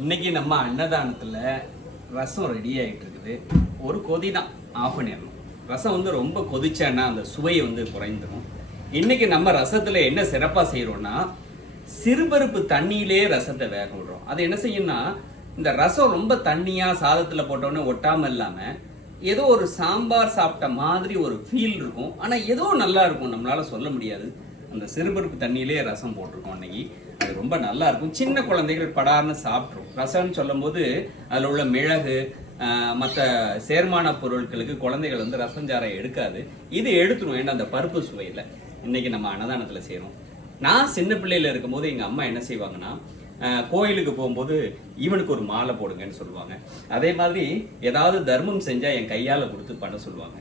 இன்னைக்கு நம்ம அன்னதானத்தில் ரசம் ரெடி ஆகிட்டு இருக்குது. ஒரு கொதி தான் ஆஃப் பண்ணிடணும் ரசம் வந்து ரொம்ப கொதிச்சேன்னா அந்த சுவை வந்து குறைந்துடும் இன்னைக்கு நம்ம ரசத்தில் என்ன சிறப்பாக செய்கிறோம்னா சிறுபருப்பு தண்ணியிலே ரசத்தை வேக விடுறோம். அது என்ன செய்யும்னா இந்த ரசம் ரொம்ப தண்ணியாக சாதத்தில் போட்டோன்னே ஒட்டாமல் இல்லாமல் ஏதோ ஒரு சாம்பார் சாப்பிட்ட மாதிரி ஒரு ஃபீல் இருக்கும். ஆனால் ஏதோ நல்லா இருக்கும் நம்மளால் சொல்ல முடியாது. அந்த சிறுபருப்பு தண்ணியிலே ரசம் போட்டிருக்கோம் அன்னைக்கு அது ரொம்ப நல்லா இருக்கும். சின்ன குழந்தைகள் படார்னு சாப்பிட்ருவோம் ரசம்னு சொல்லும்போது அதில் உள்ள மிளகு மற்ற சேர்மான பொருட்களுக்கு குழந்தைகள் வந்து ரசஞ்சாரம் எடுக்காது. இது எடுத்துரும். ஏன்னா அந்த பருப்பு சுவையில். இன்றைக்கி நம்ம அன்னதானத்தில் செய்கிறோம் நான் சின்ன பிள்ளையில இருக்கும்போது எங்கள் அம்மா என்ன செய்வாங்கன்னா கோயிலுக்கு போகும்போது இவனுக்கு ஒரு மாலை போடுங்கன்னு சொல்லுவாங்க. அதே மாதிரி ஏதாவது தர்மம் செஞ்சால் என் கையால் கொடுத்து பண்ண சொல்லுவாங்க.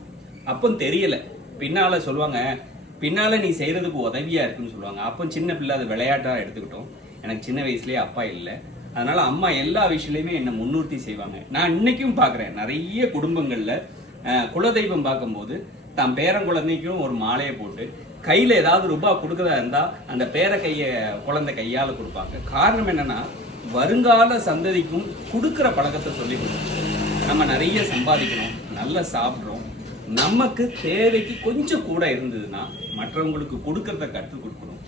அப்போ தெரியலை. பின்னால் சொல்லுவாங்க பின்னால் நீ செய்கிறதுக்கு உதவியாக இருக்குன்னு சொல்லுவாங்க. அப்போ சின்ன பிள்ளை அது விளையாட்டாக எடுத்துக்கிட்டோம். எனக்கு சின்ன வயசுலேயே அப்பா இல்லை. அதனால் அம்மா எல்லா விஷயத்துலையுமே என்னை முன்னிறுத்தி செய்வாங்க. நான் இன்னைக்கும் பார்க்குறேன் நிறைய குடும்பங்களில் குலதெய்வம் பார்க்கும்போது தான் பேரங்குழந்தைக்கும் ஒரு மாலையை போட்டு கையில் ஏதாவது ரூபாய் கொடுக்குறதா இருந்தால் அந்த பேர கையை குழந்தை கையால் கொடுப்பாங்க. காரணம் என்னன்னா வருங்கால சந்ததிக்கும் கொடுக்குற பழக்கத்தை சொல்லி கொடுக்கணும் நம்ம நிறைய சம்பாதிக்கணும் நல்லா சாப்பிட்றோம். நமக்கு தேவைக்கு கொஞ்சம் கூட இருந்ததுன்னா மற்றவங்களுக்கு கொடுக்கறத கற்றுக் கொடுக்கணும்.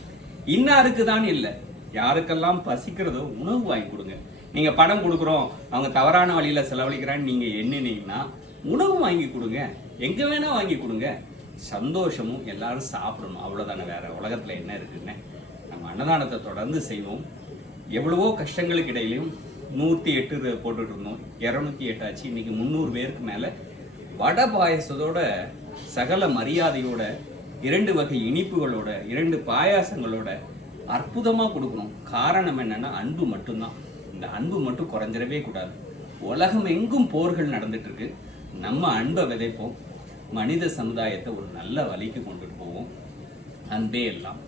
இன்னாருக்கு தான் இல்லை. யாருக்கெல்லாம் பசிக்கிறதோ உணவு வாங்கி கொடுங்க. நீங்க பணம் கொடுக்குறோம் அவங்க தவறான வழியில செலவழிக்கிறான்னு நீங்க எண்ணினீங்கன்னா உணவு வாங்கி கொடுங்க. எங்க வேணா வாங்கி கொடுங்க. சந்தோஷமும் எல்லாரும் சாப்பிடணும். அவ்வளவுதானே வேற உலகத்துல என்ன இருக்குன்னு. நம்ம அன்னதானத்தை தொடர்ந்து செய்வோம். எவ்வளவோ கஷ்டங்களுக்கு இடையிலையும் நூற்றி எட்டு போட்டுட்டு இருந்தோம். இரநூத்தி எட்டாச்சு இன்னைக்கு முந்நூறு பேருக்கு மேலே வடை பாயசத்தோட சகல மரியாதையோட இரண்டு வகை இனிப்புகளோட இரண்டு பாயாசங்களோட அற்புதமாக கொடுக்கணும். காரணம் என்னன்னா அன்பு மட்டும்தான். இந்த அன்பு மட்டும் குறைஞ்சிடவே கூடாது. உலகம் எங்கும் போர்கள் நடந்துட்டு இருக்கு நம்ம அன்பை விதைப்போம். மனித சமுதாயத்தை ஒரு நல்ல வழிக்கு கொண்டுட்டு போவோம். அன்பே எல்லாம்.